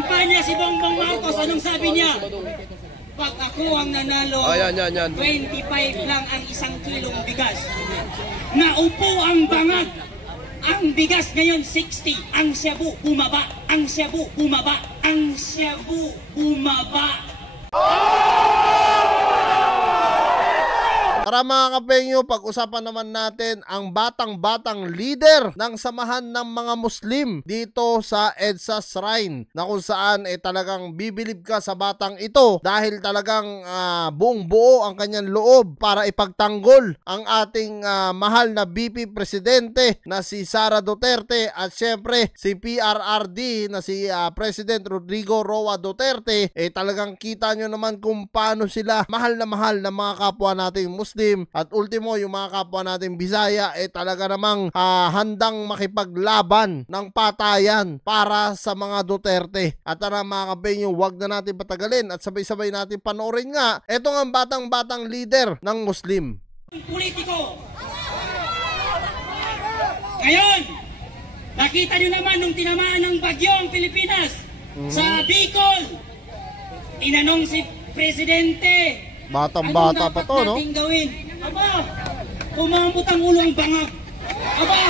Nagkampanya si Bongbong Marcos, anong sabi niya? Pag ako ang nanalo, 25 lang ang 1 kilong bigas. Naupo ang bangag. Ang bigas ngayon 60. Ang Cebu bumaba. Ang Cebu bumaba. Ang Cebu bumaba. Tara mga kapengyo, pag-usapan naman natin ang batang-batang leader ng samahan ng mga Muslim dito sa EDSA Shrine, na kung saan talagang bibilib ka sa batang ito dahil talagang buong buo ang kanyang loob para ipagtanggol ang ating mahal na VP Presidente na si Sara Duterte at syempre si PRRD na si President Rodrigo Roa Duterte. Talagang kita nyo naman kung paano sila mahal na mga kapwa nating Muslim. At ultimo, yung mga kapwa natin Bisaya talaga namang handang makipaglaban ng patayan para sa mga Duterte. At tara mga kapengyo, wag na natin patagalin at sabay-sabay natin panoorin nga etong ang batang-batang leader ng Muslim. Politiko. Ngayon, nakita nyo naman nung tinamaan ng bagyo ang Pilipinas sa Bicol. Tinanong si Presidente, batang-bata pa to, no? Anong dapat natin gawin? Aba, kumambot ang ulo ang bangag. Aba!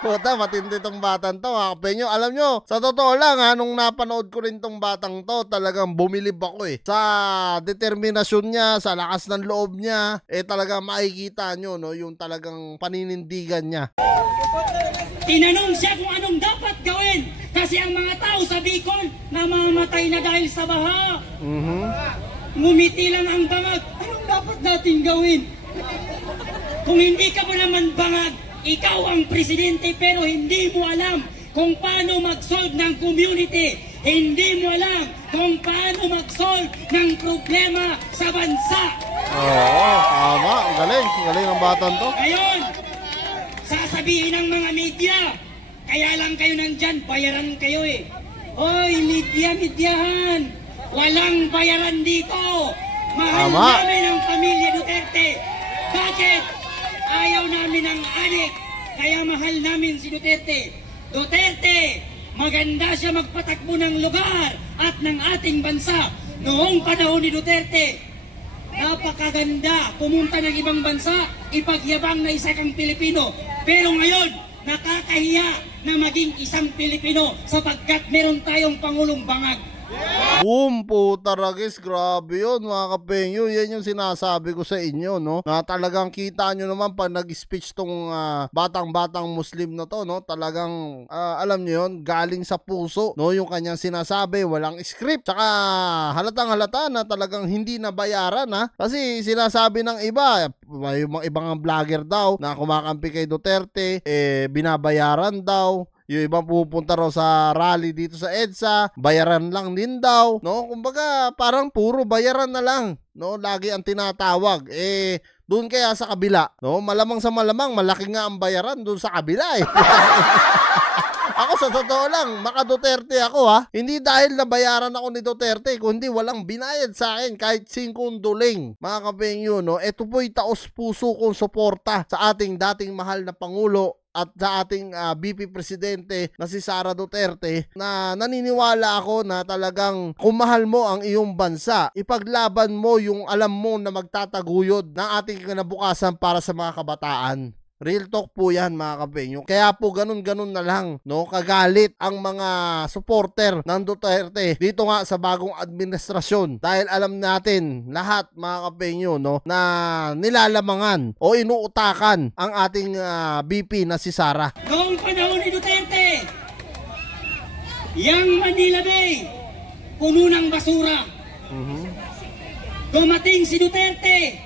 Puta, matindi tong batang to, ha, kapengyo. Alam nyo, sa totoo lang nung napanood ko rin tong batang to, talagang bumilib ako sa determinasyon niya, sa lakas ng loob niya. Talagang makikita nyo, no, yung talagang paninindigan niya. Tinanong siya kung anong dapat gawin kasi ang mga tao sa Bicol namamatay na dahil sa baha. Ngumiti lang ang bangag. Anong dapat natin gawin? Kung hindi ka mo naman bangag, ikaw ang presidente pero hindi mo alam kung paano mag-solve ng community. Hindi mo alam kung paano mag-solve ng problema sa bansa. Oo, tama. Galing. Galing ang batang to. Ngayon, sasabihin ng mga media, kaya lang kayo nandyan, bayaran kayo Hoy, medyahan, walang bayaran dito. Mahal namin ang pamilya Duterte. Bakit? Ayaw namin ang adik, kaya mahal namin si Duterte. Duterte, maganda siya magpatakbo ng lugar at ng ating bansa. Noong panahon ni Duterte, napakaganda pumunta ng ibang bansa, ipagyabang na isa kang Pilipino. Pero ngayon, nakakahiya na maging isang Pilipino sapagkat meron tayong Pangulong bangag. Boom, puta ragis, grabe yun mga kapengyo. Yan yung sinasabi ko sa inyo, no, na talagang kita nyo naman pag nag-speech tong batang-batang Muslim na to, no, talagang alam nyo yun, galing sa puso, no, yung kanyang sinasabi, walang script. Tsaka halatang halata na talagang hindi nabayaran, kasi sinasabi ng iba, yung mga ibang vlogger daw na kumakampi kay Duterte, binabayaran daw. Yung ibang pupunta raw sa rally dito sa EDSA, bayaran lang din daw, no? Kumbaga, parang puro bayaran na lang, no? Lagi ang tinatawag. Doon kaya sa kabila, no? Malamang sa malamang, malaki nga ang bayaran doon sa kabila, Ako sa totoo lang, maka Duterte ako, Hindi dahil nabayaran ako ni Duterte, kundi walang binayad sa akin kahit 5 duling. Mga kapengyo, no? Ito po'y taos puso kong suporta sa ating dating mahal na Pangulo at sa ating VP Presidente na si Sara Duterte, na naniniwala ako na talagang kung mahal mo ang iyong bansa, ipaglaban mo yung alam mo na magtataguyod ng ating kinabukasan para sa mga kabataan. Real talk po yan mga kapengyo. Kaya po ganun-ganun na lang, no, kagalit ang mga supporter ng Duterte dito nga sa bagong administrasyon. Dahil alam natin lahat mga kapengyo, no, na nilalamangan o inuutakan ang ating VP na si Sara. Noong panahon ni Duterte, yang Manila Bay, puno ng basura. Dumating si Duterte,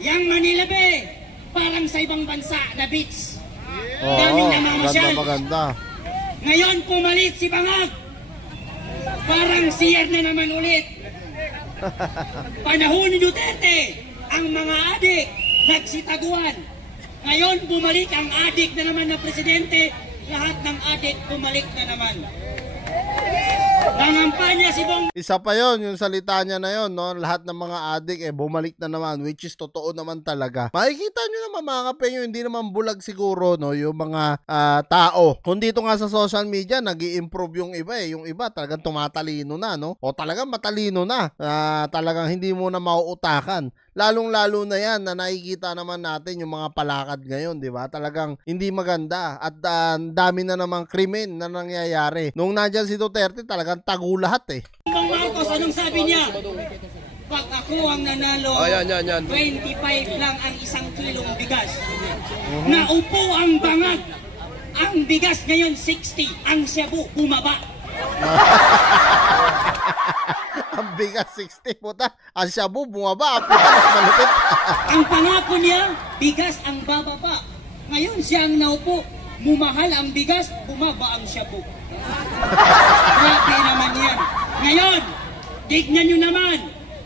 yang Manila Bay, parang sa ibang bansa na beach. Daming namamasyal. Maganda. Ngayon pumalit si Bangag. Parang CR na naman ulit. Panahon ni Duterte, ang mga adik nagsitaguan. Ngayon bumalik ang adik na naman na presidente. Lahat ng adik bumalik na naman. Nangampanya si Bong Isa pa yon yung salita niya na yon, no? Lahat ng mga adik bumalik na naman, which is totoo naman talaga. Makikita nyo naman mga kapenyo, hindi naman bulag siguro, no, yung mga tao. Kung dito nga sa social media, nag-i-improve yung iba yung iba talagang tumatalino na, no? O talagang matalino na, talagang hindi mo na mauutakan. Lalong-lalo na yan na nakikita naman natin yung mga palakad ngayon, di ba? Talagang hindi maganda at dami na namang krimen na nangyayari. Nung nandyan si Duterte, talagang tago lahat Marcos, anong sabi niya? Pag ako ang nanalo, 25 lang ang 1 kilong bigas. Naupo ang bangag. Ang bigas ngayon 60, ang shabu bumaba. Ang bigas 60, puta. Ang shabu bumaba, puta, mas malupit. Ang pangako niya, bigas ang bababa. Ngayon siya ang naupo, mumahal ang bigas, bumaba ang shabu. Grabe naman yan. Ngayon, tignan nyo naman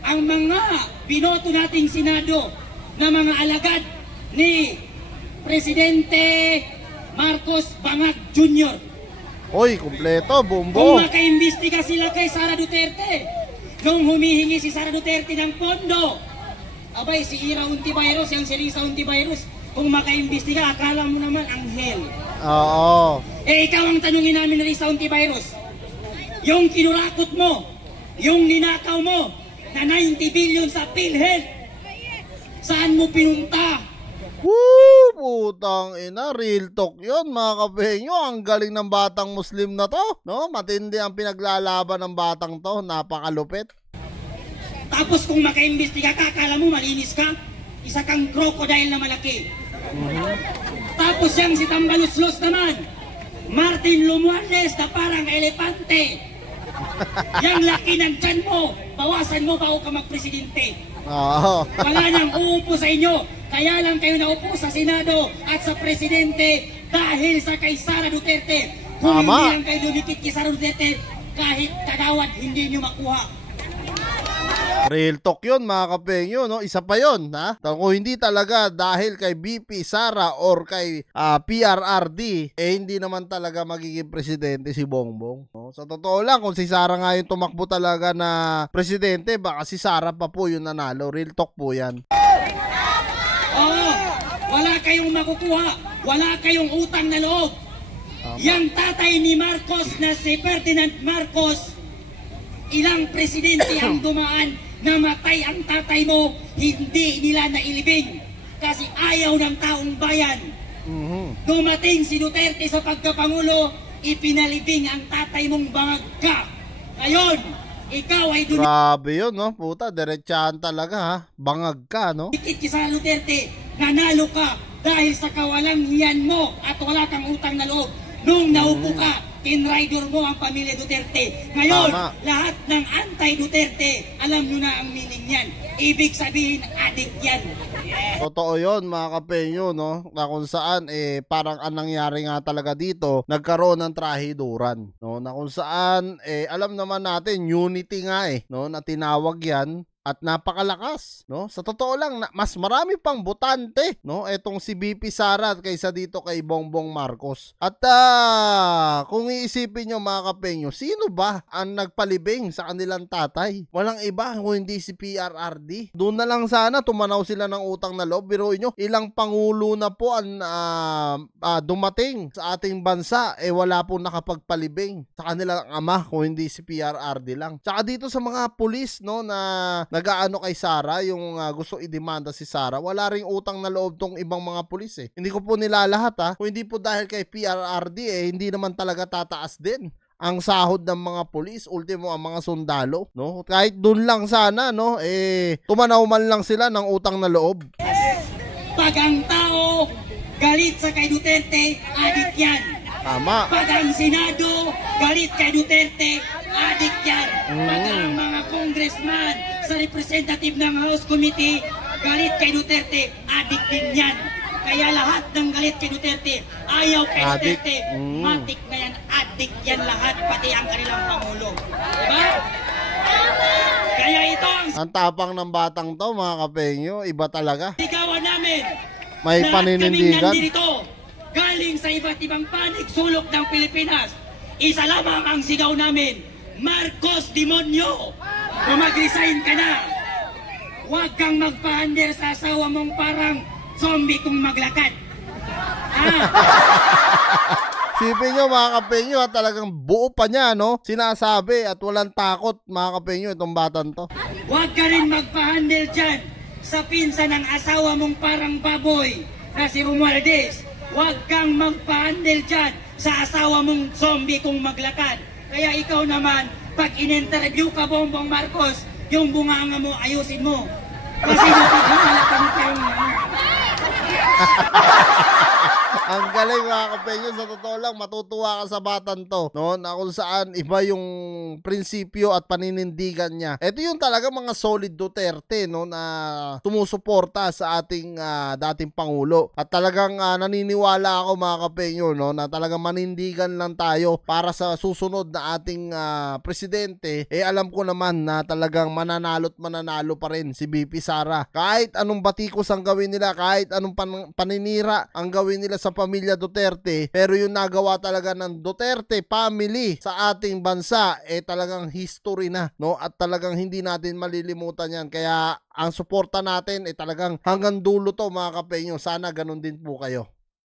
ang mga binoto nating Senado na mga alagad ni Presidente Marcos Bangag Jr. Oy, kumpleto, Kung bumbo. makaimbestiga sila kay Sara Duterte, nung humihingi si Sara Duterte ng pondo, abay si Ira Ontiveros, yung si Lisa Ontiveros, kung makaimbestiga, akala mo naman anghel. Oo. Ikaw ang tanungin namin ni Lisa Ontiveros, yung kinurakot mo, yung ninakaw mo, na 90 billion sa PhilHealth, saan mo pinunta? Woo! Putang ina, real talk yun mga kapenyo. Ang galing ng batang Muslim na to, no? Matindi ang pinaglalaban ng batang to, napakalupit. Tapos kung makaimbestiga ka, akala mo malinis ka? Isa kang crocodile na malaki. Tapos yang si Tambaluslos naman, Martin Romualdez na parang elepante. Yang laki ng tiyan mo, bawasan mo bago ka magpresidente. Oo. Wala nang uupo sa inyo. Kaya lang kayo naupo sa Senado at sa Presidente dahil sa kay Sara Duterte. Kung Tama. hindi lang kayo dumikit kay Sara Duterte, kahit kagawad hindi nyo makuha. Real talk yun mga kapenyo, no? Isa pa yun, ha? Kung hindi talaga dahil kay BP Sara or kay PRRD, hindi naman talaga magiging presidente si Bongbong, no? Sa totoo lang, kung si Sara nga yung tumakbo talaga na presidente, baka si Sara pa po yung nanalo. Real talk po yan. Oo, wala kayong makukuha. Wala kayong utang na loob. Yang tatay ni Marcos na si Ferdinand Marcos, ilang presidente ang dumaan, namatay ang tatay mo, hindi nila nailibing kasi ayaw ng taong bayan. Dumating si Duterte sa pagkapangulo, ipinalibing ang tatay mong bangag ka. Ngayon, ikaw ay Grabe yun, no? Puta, diretsahan talaga, ha? Bangag ka, no? dumikit ki sa Duterte, nanalo ka dahil sa kawalang hiyan mo at wala kang utang na loob. Nung naupo ka, tinrider mo ang pamilya Duterte. Ngayon, Tama. lahat ng anti-Duterte, alam nyo na ang meaning yan. Ibig sabihin, adik yan. Totoo yun mga kapenyo, no? Na kung saan parang ang nangyari nga talaga dito, nagkaroon ng trahiduran, no? Na kung saan alam naman natin unity nga no, na tinawag yan. At napakalakas, no? Sa totoo lang, mas marami pang botante, no? Etong si BP Sara kaysa dito kay Bongbong Marcos. At kung iisipin nyo mga kapenyo, sino ba ang nagpalibing sa kanilang tatay? Walang iba kung hindi si PRRD. Doon na lang sana tumanaw sila ng utang na loob. Biruin nyo, ilang pangulo na po ang dumating sa ating bansa, wala po nakapagpalibing sa kanilang ama kung hindi si PRRD lang. Tsaka dito sa mga pulis, no, na nagaano kay Sara, yung gusto idemanda si Sara, wala ring utang na loob tong ibang mga pulis Hindi ko po nilalahat kung hindi po dahil kay PRRD hindi naman talaga tataas din ang sahod ng mga pulis, ultimo ang mga sundalo, no? Kahit doon lang sana, no, tumanaw man lang sila ng utang na loob. Pag ang tao galit sa kay Duterte, adik yan. Tama. Pag ang Senado galit kay Duterte, adik yan. Pag ang mga congressman sa representative ng House Committee galit kay Duterte, adik din yan. Kaya lahat ng galit kay Duterte, ayaw kay Adik. Duterte, matik na yan, adik yan lahat, pati ang kanilang Pangulo. Diba? Kaya ito ang Ang tapang ng batang to mga kapenyo, iba talaga. sigawan namin. May Lahat kaming paninindigan. nandito, galing sa iba't ibang panig sulok ng Pilipinas. Isa lamang ang sigaw namin, Marcos demonyo! O mag-resign ka na! Huwag kang magpa-under sa asawa mong parang zombie kung maglakad. Sipin nyo mga kapenyo, talagang buo pa niya, no? Sinasabi at walang takot mga kapenyo itong batang to. Huwag ka rin magpa-handle dyan sa pinsa ng asawa mong parang baboy na si Romualdez. Huwag kang magpa-handle dyan sa asawa mong zombie kung maglakad. Kaya ikaw naman, pag in-interview ka, Bongbong Marcos, yung bunganga mo, ayusin mo. Kasi napaghahalak ka mo kayong Ang galing mga kapenyo, sa totoo lang matutuwa ka sa batang to, no? Na kung saan iba yung prinsipyo at paninindigan niya. Ito yung talaga mga solid Duterte, no, na sumusuporta sa ating dating Pangulo. At talagang naniniwala ako mga kapenyo, no, na talagang manindigan lang tayo para sa susunod na ating presidente. Alam ko naman na talagang mananalo't mananalo pa rin si BP Sara. Kahit anong batikos ang gawin nila, kahit anong paninira ang gawin nila sa pamilya Duterte, pero yung nagawa talaga ng Duterte family sa ating bansa talagang history na, no? At talagang hindi natin malilimutan yan. Kaya ang suporta natin talagang hanggang dulo to mga kapenyo. Sana ganun din po kayo.